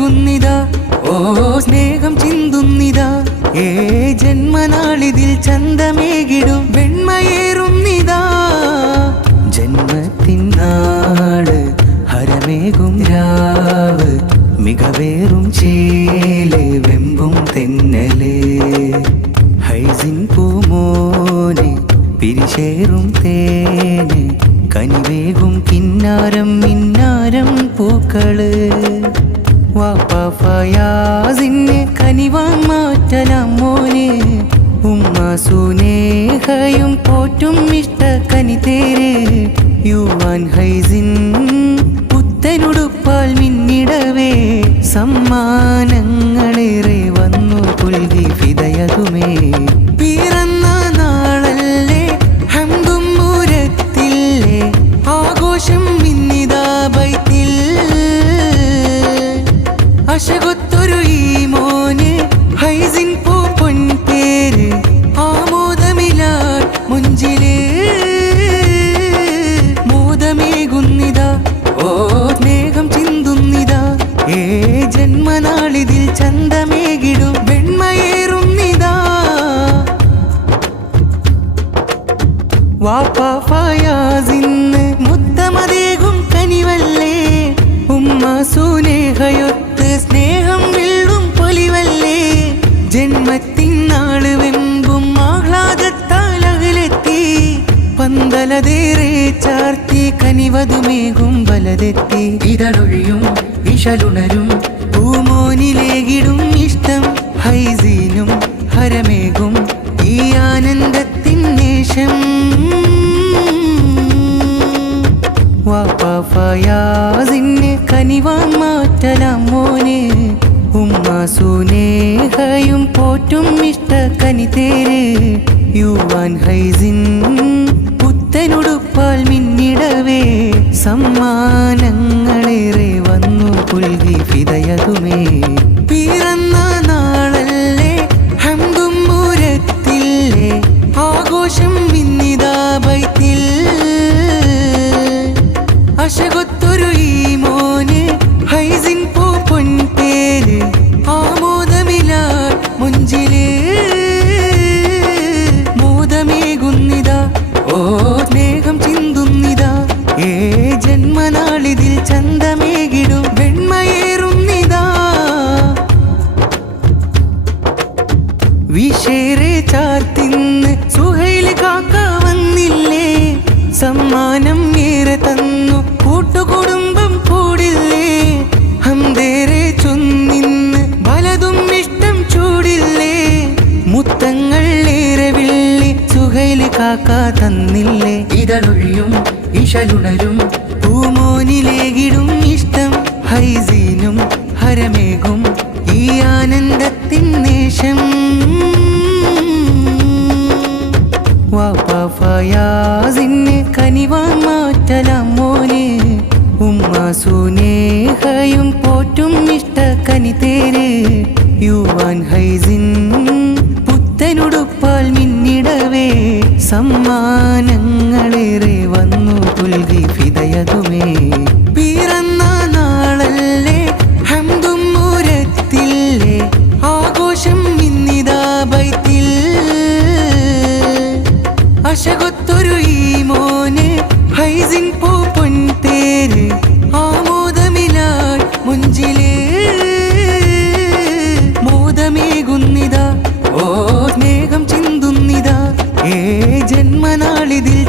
ഹരമേകുന്നിതാ ഓ സ്നേഹം ചിന്തുന്നിതാ ഏ ജന്മനാളിതിൽ ചന്തമേകിടും വെണ്മയേറുന്നിതാ ജന്മത്തിൻ നാള് ഹരമേകും രാവ് മികവേറും ചേല് വെമ്പും തെന്നല് ഹൈസിൻ പൂമോന് പിരിശേറും തേന് കനിവേകും കിന്നാരം മിന്നാരം പൂക്കള് വാപ്പാ ഫയാസിനെ കനിവാൻ മാറ്റലാം മോനെ ഉമ്മ സുനേഹയും പോറ്റും ഇഷ്ട കനിതേര് യുവാൻ ഹൈസിൻ പുത്തനുടുപ്പാൽ മിന്നിടവേ സമ്മാനങ്ങളേറെ വന്നു പുൽകി ഫിദയതുമേ പിറന്ന നാളല്ലേ ഹംദും മൂരത്തില്ലേ ആഘോഷം ഇന്നിതാ ബൈത്തിൽ അശകൊത്തൊരു ഈ മോന് ഹൈസിൻ പൂ പൊൻപേര് ആമോദമിലാ മുഞ്ചില് മോദമേകുന്നിതാ ഓ സ്നേഹം ചിന്തുന്നിതാ ഏ ജന്മനാളിതിൽ ചന്തമേകിടും വെണ്മയേറുന്നിതാ വാപ്പാ ഫയാസിന്ന് മുത്തമതേകും കനിവല്ലേ ഉമ്മ സുനേഹയൊത്ത് സ്നേഹം വെള്ളും പൊലിവല്ലേ ജന്മത്തിൻ നാള് വെമ്പും ആഹ്ലാദത്താൽ അകലെത്തി പന്തലതേറെ ചാർത്തി കനിവതുമേകും വലതെത്തി ഇതളൊഴിയും ഇശലുണരും പൂമോനിലേകിടും ഇഷ്ടം ഹൈസീനും ഹരമേകും ഈ ആനന്ദത്തിൻ നേഷം വാപ്പാ ഫയാസിനെ കനിവാൻ മാറ്റലാം മോനെ ഉമ്മ സുനേഹയും പോറ്റും ഇഷ്ട കനിതേര് യുവാൻ ഹൈസിൻ പുത്തനുടുപ്പാൽ മിന്നിടവേ സമ്മാനങ്ങളേറെ വന്നു പുൽകി ഫിദയതുമേ പിറന്ന നാളല്ലേ ഹംദും മൂരത്തില്ലേ ആഘോഷം ഇന്നിതാ ബൈത്തിൽ അശകൊത്തൊരു ഈ മോന് ഹൈസിൻ പൂ പൊൻപേര് ആമോദമിലാ മുഞ്ചില് മോദമേകുന്നിതാ ഓ സ്നേഹം ചിന്തുന്നിതാ ഏ ജന്മനാളിതിൽ ചന്തമേകിടും വെണ്മയേറുന്നിതാ വിശേറെ ചാർത്തിന്ന് സുഹൈല് കാക്ക വന്നില്ലേ സമ്മാനം ഏറെ തന്നു കൂട്ടുകുടുംബം കൂടില്ലേ ഹംദേറെ ചൊന്നിന്ന് പലതും ഇഷ്ടം ചൂടില്ലേ മുത്തങ്ങൾ ഏറെ വിള്ളി സുഹൈല് കാക്ക തന്നില്ലേ ഇതളൊഴിയും ഇശലുണരും പൂമോനിലേകിടും ഇഷ്ടം ഹൈസീനും ഹരമേകും ഈ ആനന്ദത്തിൻ നേഷം വാപ്പാ ഫയാസിനെ കനിവാൻ മാറ്റലാം മോനെ ഉമ്മ സുനേഹയും പോറ്റും ഇഷ്ട കനിതേര് യുവാൻ ഹൈസിൻ പുത്തനുടുപ്പാൽ മിന്നിടവേ സമ്മാനങ്ങളേറെ വന്നു പുൽകി ഫിദയതുമേ പിറന്ന നാളല്ലേ ഹംദും മൂരത്തില്ലേ ആഘോഷം ഇന്നിതാ ബൈത്തിൽ അശകൊത്തൊരു ഈ മോന് ഹൈസിൻ പൂ പൊൻപേര് ആമോദമിലാൽ മുഞ്ചില് മോദമേകുന്നിതാ ഓ സ്നേഹം ചിന്തുന്നിതാ ഏ ജന്മനാളിതിൽ